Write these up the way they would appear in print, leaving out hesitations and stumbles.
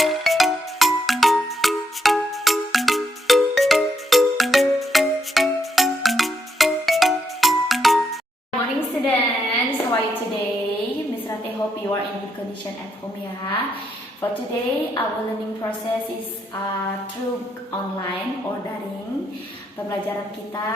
Morning students, how are you today? Miss Rati hope you are in good condition at home ya. For today, our learning process is through online or daring. Pembelajaran kita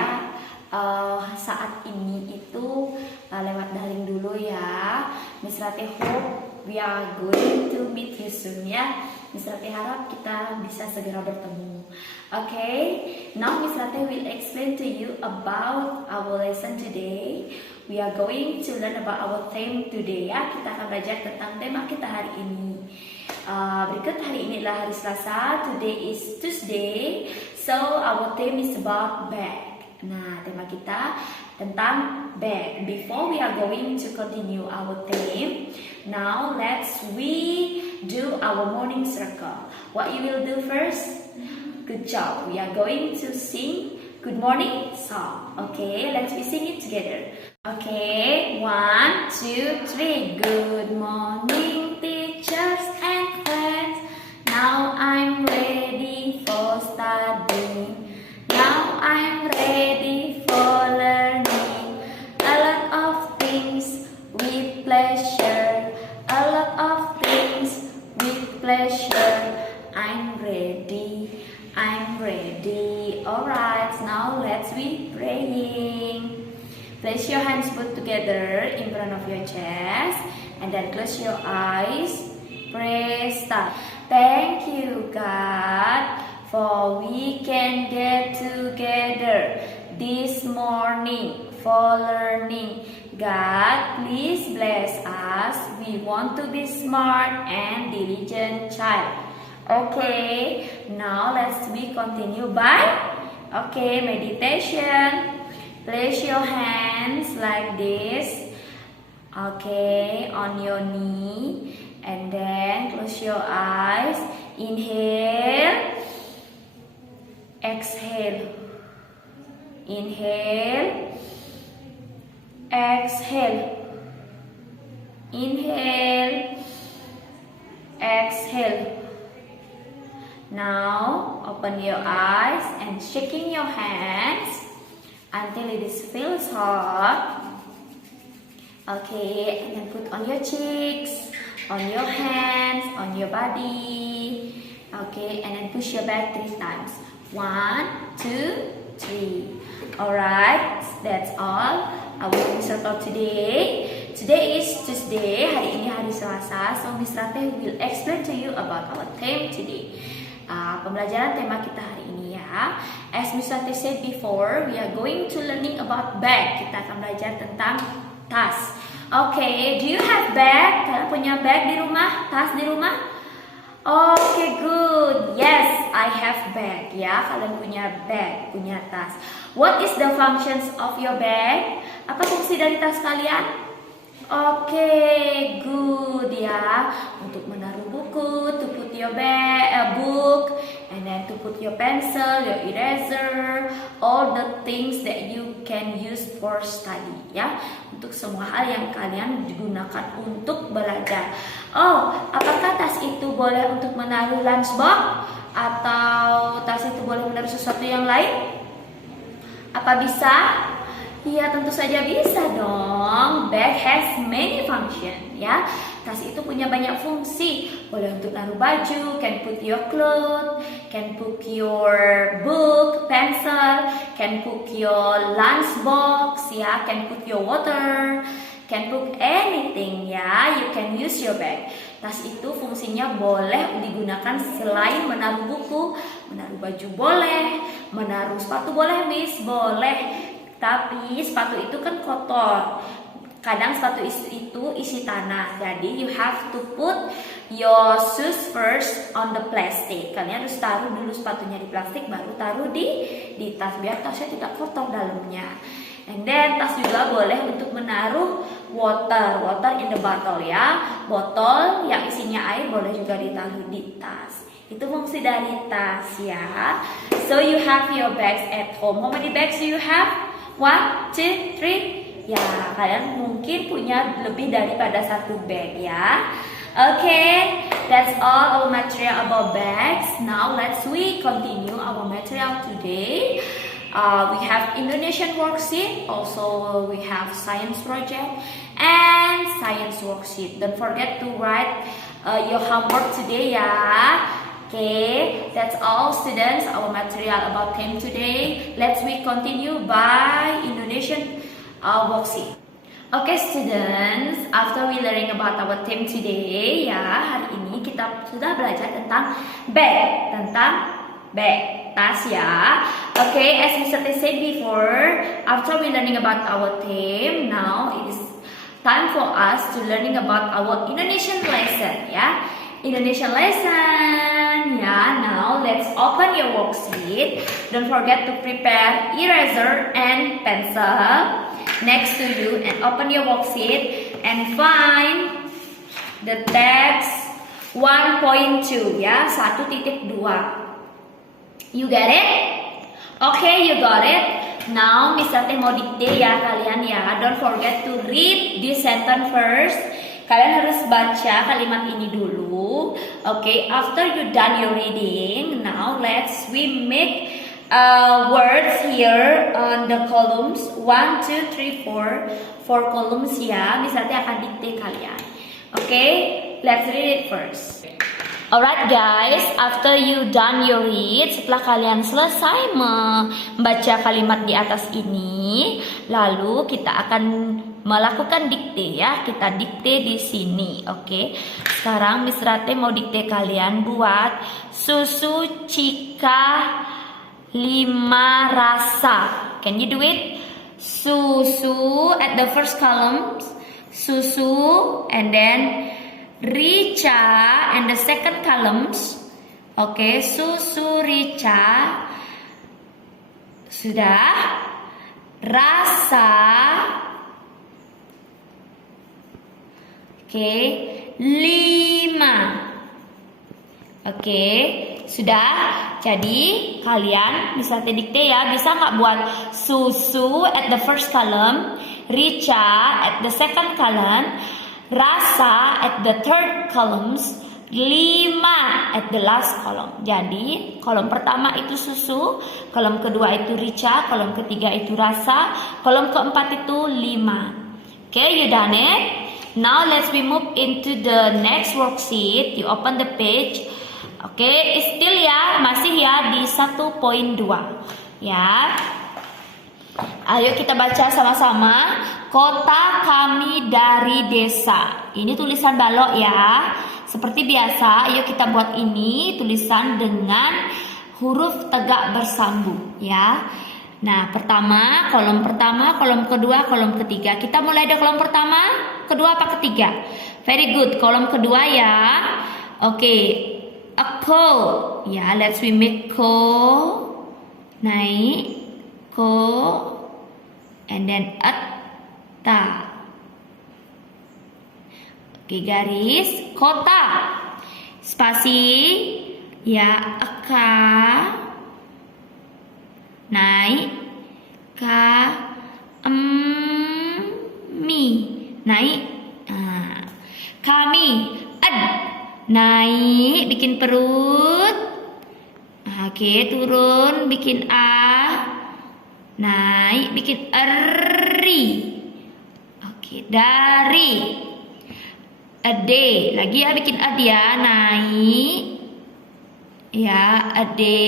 saat ini itu lewat daring dulu ya. Miss Rati hope we are going to meet you soon ya. Miss Rati harap kita bisa segera bertemu. Okay, now Miss Rati will explain to you about our lesson today. We are going to learn about our theme today ya. Kita akan belajar tentang tema kita hari ini. Berikut hari ini adalah hari Selasa. Today is Tuesday. So our theme is about bag. Nah, tema kita tentang bag. Before we are going to continue our theme, now let's do our morning circle. What you will do first? Good job. We are going to sing good morning song. Okay, let's sing it together. Okay, 1, 2, 3. Good morning, teachers and friends. Now I'm ready for studying. Now I'm ready for learning. A lot of things with pleasure. A lot of things with pleasure. I'm ready. I'm ready. Alright, now let's be praying. Place your hands both together in front of your chest and then close your eyes. Pray, start. Thank you, God, for we can get together this morning for learning. God, please bless us. We want to be smart and diligent child. Okay, now let's continue by meditation. Place your hands like this, okay, on your knee, and then close your eyes. Inhale, exhale, inhale, exhale, inhale, exhale. Now open your eyes and shaking your hands until it feels hot. Okay, and then put on your cheeks, on your hands, on your body. Okay, and then push your back 3 times. 1, 2, 3. Alright, that's all our morning circle today. Today is Tuesday. Hari ini hari Selasa. So Miss Rati will explain to you about our theme today. Pembelajaran tema kita hari ini ya. As Miss Rati said before, we are going to learning about bag. Kita akan belajar tentang tas. Okay, do you have bag? Kalian punya bag di rumah? Tas di rumah? Okay, good. Yes, I have bag. Ya, kalian punya bag, punya tas. What is the functions of your bag? Apa fungsi dari tas kalian? Okay, good ya. Untuk menaruh buku, to put your book, and then to put your pencil, your eraser, all the things that you can use for study ya. Untuk semua hal yang kalian digunakan untuk belajar. Oh, apakah tas itu boleh untuk menaruh lunchbox? Atau tas itu boleh menaruh sesuatu yang lain? Apa bisa? Ya, tentu saja bisa dong. Bag has many function ya. Tas itu punya banyak fungsi. Boleh untuk naruh baju, can put your clothes, can put your book, pencil, can put your lunch box ya, can put your water, can put anything ya. You can use your bag. Tas itu fungsinya boleh digunakan selain menaruh buku, menaruh baju boleh, menaruh sepatu boleh, Miss, boleh. Tapi sepatu itu kan kotor. Kadang sepatu itu isi tanah. Jadi you have to put your shoes first on the plastic. Kalian harus taruh dulu sepatunya di plastik, baru taruh di tas biar tasnya tidak kotor dalamnya. And then tas juga boleh untuk menaruh water in the bottle ya. Botol yang isinya air boleh juga ditaruh di tas. Itu fungsi dari tas ya. So you have your bags at home. How many bags do you have? 1, 2, 3. Ya, kalian mungkin punya lebih daripada 1 bag ya. Okay, that's all our material about bags. Now we continue our material today. We have Indonesian worksheet, also we have science project and science worksheet. Don't forget to write your homework today, yeah. Okay, that's all students, our material about theme today. We continue by Indonesian worksheet. Okay students, after we learning about our theme today, ya hari ini kita sudah belajar tentang bag, tas ya. Okay, as Mr. T said before, after we learning about our theme, now it is time for us to learning about our Indonesian lesson ya. Indonesian lesson ya. Now let's open your worksheet. Don't forget to prepare eraser and pencil next to you and open your worksheet and find the text 1.2 ya, 1.2. You get it? Okay, you got it. Now Mr. T mau dikte ya kalian ya. Don't forget to read this sentence first. Kalian harus baca kalimat ini dulu. Okay, after you done your reading, now we make words here on the columns 1, 2, 3, 4 columns ya. Misalnya akan dikte kalian. Okay, let's read it first. Alright guys, after you done your read, setelah kalian selesai membaca kalimat di atas ini, lalu kita akan melakukan dikte ya. Kita dikte di sini, oke? Sekarang Miss Rate mau dikte kalian buat susu Cika 5 rasa. Can you do it? Susu at the first column, susu, and then Rica and the second columns. Okay, susu Rica. Sudah. Rasa. Okay, 5. Okay, sudah. Jadi kalian bisa dikte ya. Bisa nggak buat susu at the first column, Rica at the second column, rasa at the third columns, 5 at the last column. Jadi kolom pertama itu susu, kolom kedua itu Rica, kolom ketiga itu rasa, kolom keempat itu 5. Okay, you done it? Now we move into the next worksheet. You open the page. Okay, still ya, masih ya di 1.2 ya. Ayo kita baca sama-sama. Kota kami dari desa. Ini tulisan balok ya. Seperti biasa, ayo kita buat ini tulisan dengan huruf tegak bersambung ya. Nah, kolom pertama, kolom kedua, kolom ketiga. Kita mulai dari kolom pertama, kedua apa ketiga? Very good. Kolom kedua ya. Oke. A ko. Ya, we make ko. Naik. Ko. And then ta. Oke, garis kota. Spasi ya, aka. Naik ka mi. Naik kami ad. Naik bikin perut. Oke, turun bikin a. Naik bikin eri. Oke, dari. Ade. Lagi ya bikin ad ya. Naik. Ya, ade.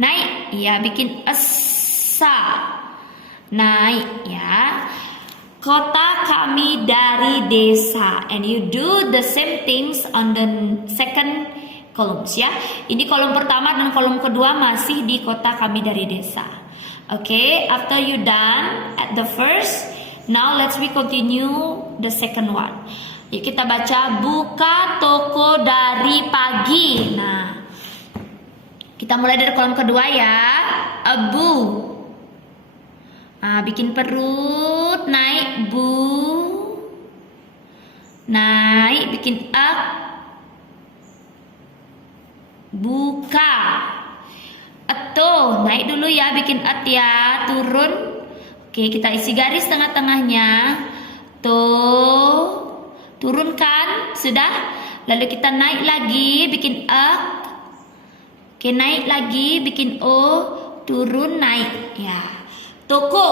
Naik. Ya, bikin esa. Naik ya. Kota kami dari desa. And you do the same things on the second columns ya. Ini kolom pertama dan kolom kedua masih di kota kami dari desa. Okay, after you done at the first, now we continue the second one. Yuk kita baca buka toko dari pagi. Nah, kita mulai dari kolom kedua ya. Abu. Nah, bikin perut, naik bu. Naik bikin ak. Buka. Atau naik dulu ya, bikin at ya, turun. Oke, kita isi garis tengah-tengahnya. To Turunkan, sudah. Lalu kita naik lagi, bikin a. Oke, naik lagi, bikin o. Turun, naik. Ya. Toko.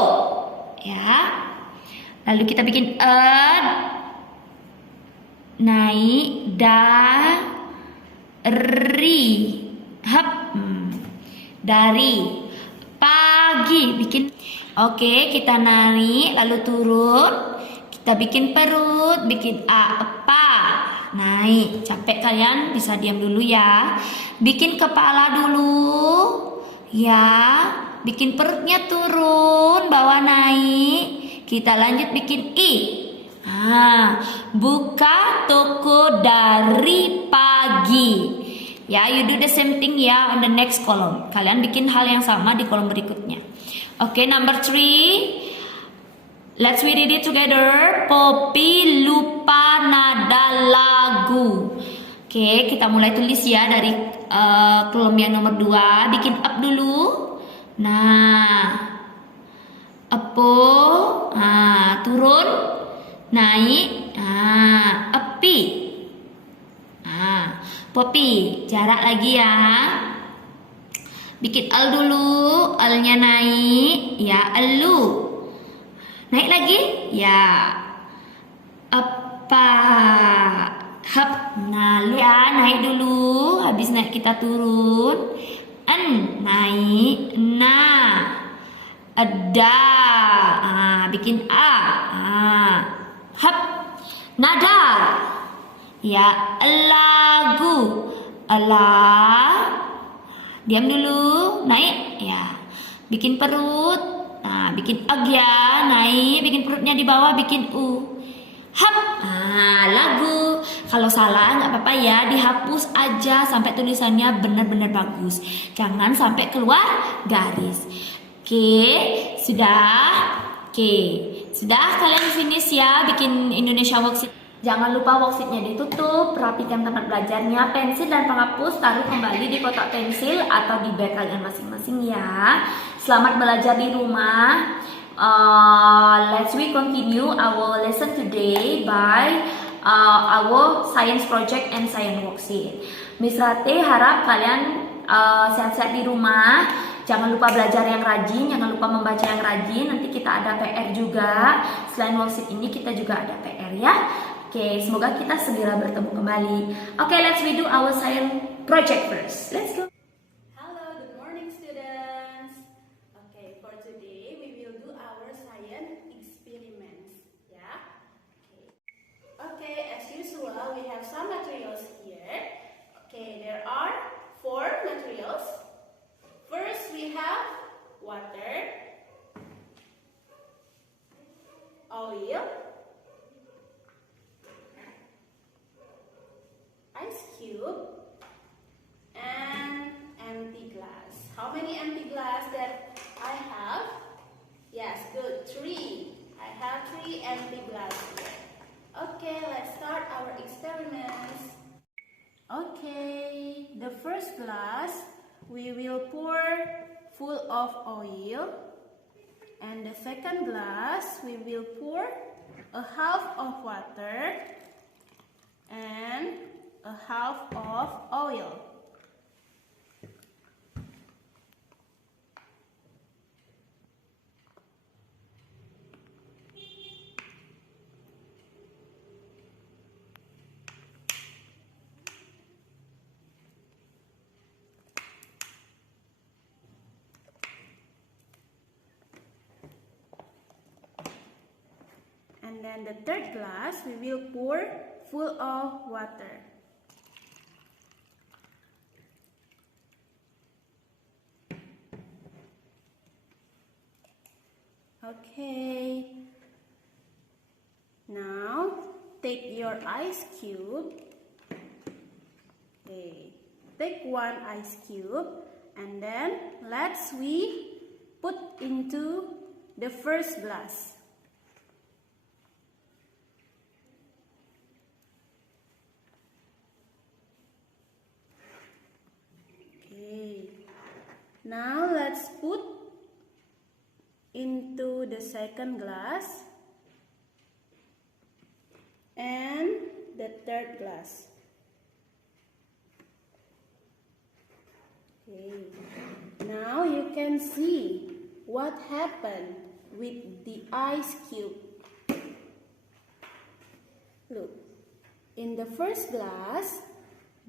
Ya. Lalu kita bikin e. Naik, dari. Hap. Dari. Pagi, bikin. Oke, kita naik, lalu turun. Kita bikin perut, bikin a, apa. Naik, capek kalian bisa diam dulu ya. Bikin kepala dulu. Ya, bikin perutnya turun, bawah naik. Kita lanjut bikin i. Buka toko dari pagi. Ya, you do the same thing ya on the next column. Kalian bikin hal yang sama di kolom berikutnya. Oke, number 3. Let's we read it together. Poppy lupa nada lagu. Oke, kita mulai tulis ya dari kolom yang nomor 2. Bikin up dulu. Nah, epo. Turun. Naik. Epi. Poppy. Jarak lagi ya. Bikin al dulu. Alnya naik. Ya, elu. Naik lagi, ya. Apa? Hap. Nah, ya, naik dulu. Habis naik kita turun. Naik. Nah. Ada. Bikin a. Hap. Nada. Ya, lagu. Diam dulu. Naik, ya. Bikin perut. Bikin ag ya, naik, bikin perutnya di bawah, bikin u. Hap. Lagu. Kalau salah nggak apa-apa ya, dihapus aja sampai tulisannya benar-benar bagus. Jangan sampai keluar garis. Oke, sudah. Sudah kalian finish ya bikin Indonesia worksheet. Jangan lupa worksheetnya ditutup, rapikan tempat belajarnya, pensil dan penghapus taruh kembali di kotak pensil atau di bag kalian masing-masing ya. Selamat belajar di rumah. Let's we continue our lesson today by our science project and science worksheet. Miss Rate harap kalian sehat-sehat di rumah. Jangan lupa belajar yang rajin, jangan lupa membaca yang rajin. Nanti kita ada PR juga. Selain worksheet ini kita juga ada PR ya. Oke, semoga kita segera bertemu kembali. Oke, let's we do our science project first. Let's go. Hello, good morning students. Okay, for today we will do our science experiments. Yeah. Okay, as usual we have some materials here. Okay, there are 4 materials. First we have water, oil, ice cube, and empty glass. How many empty glass that I have? Yes, good, 3. I have 3 empty glass here. Okay, let's start our experiments. Okay, the first glass we will pour full of oil, and the second glass we will pour a half of water and a half of oil. And then the third glass we will pour full of water. Okay. Now take your ice cube. Okay. Take 1 ice cube and then let's we put into the first glass. Now let's put into the second glass and Okay. Now you can see what happened with the ice cube. Look, in the first glass,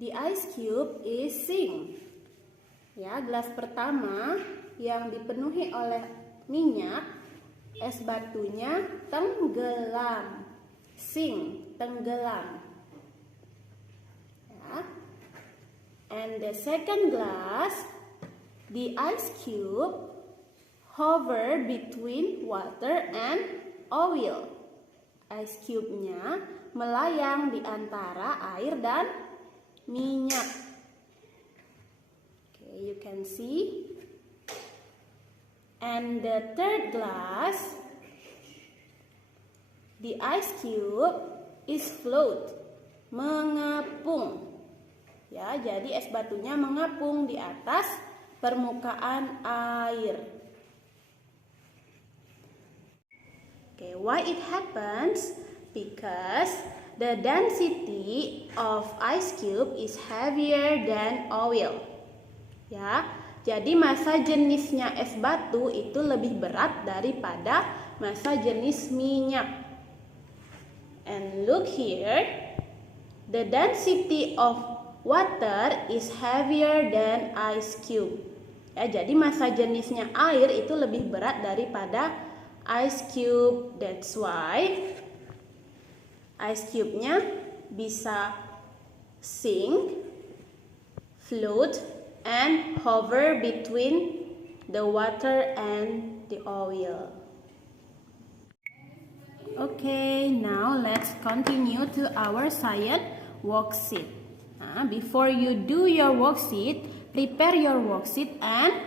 the ice cube is sink. Ya, gelas pertama yang dipenuhi oleh minyak, es batunya tenggelam. Sink, tenggelam. Ya. And the second glass, the ice cube hover between water and oil. Ice cube-nya melayang di antara air dan minyak. Okay, you can see. And the third glass, the ice cube is float, mengapung. Ya, jadi es batunya mengapung di atas permukaan air. Okay, why it happens? Because the density of ice cube is heavier than oil. Ya, jadi massa jenisnya es batu itu lebih berat daripada massa jenis minyak. And look here, the density of water is heavier than ice cube. Ya, jadi massa jenisnya air itu lebih berat daripada ice cube. That's why ice cube-nya bisa sink, float, and hover between the water and the oil. Okay, now let's continue to our science worksheet. Before you do your worksheet, prepare your worksheet and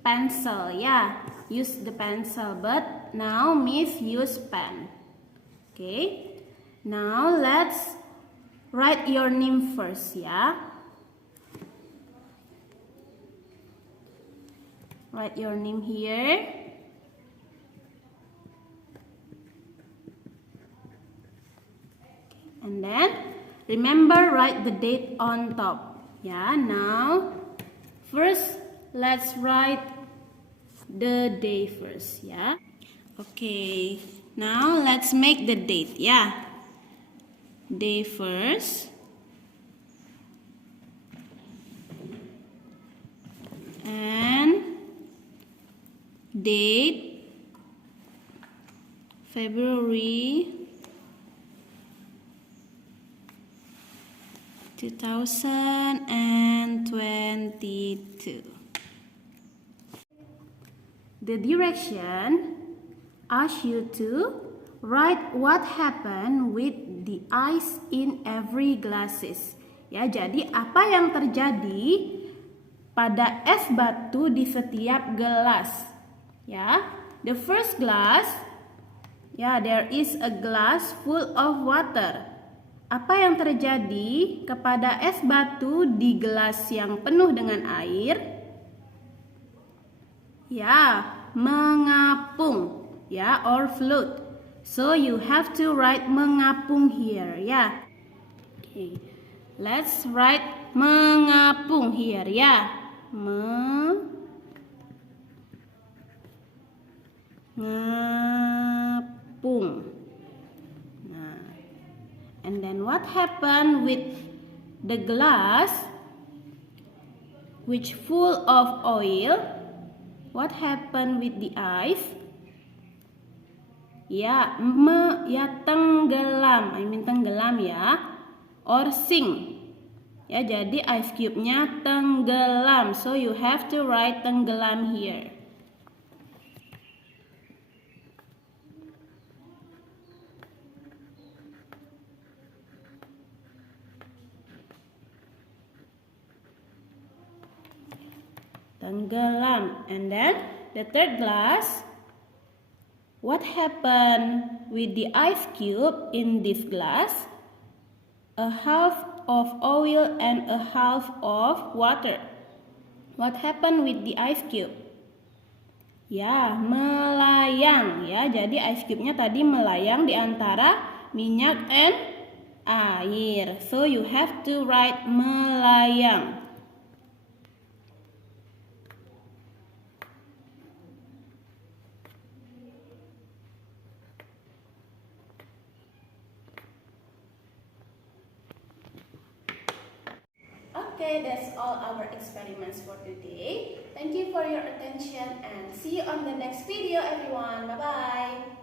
pencil. Yeah, use the pencil, but now Miss use pen. Okay, now let's write your name first. Yeah, write your name here. And then remember, write the date on top. Yeah, now first let's write the day first. Yeah, okay, now let's make the date. Yeah, day first, and date February 2022. The direction asks you to write what happened with the ice in every glasses. Ya, jadi apa yang terjadi pada es batu di setiap gelas. Ya, the first glass, ya, there is a glass full of water. Apa yang terjadi kepada es batu di gelas yang penuh dengan air? Ya, mengapung, ya, or float. So you have to write mengapung here, ya. Okay, let's write mengapung here, ya. Mengapung. And then what happened with the glass which full of oil? What happened with the ice? Ya, tenggelam. Tenggelam ya, or sink. Ya, jadi ice cube-nya tenggelam. So you have to write tenggelam here. Tenggelam. And then the third glass, what happened with the ice cube in this glass? A half of oil and a half of water. What happened with the ice cube? Ya, melayang. Ya, jadi ice cube-nya tadi melayang di antara minyak and air. So you have to write melayang. Okay, that's all our experiments for today. Thank you for your attention and see you on the next video, everyone. Bye-bye.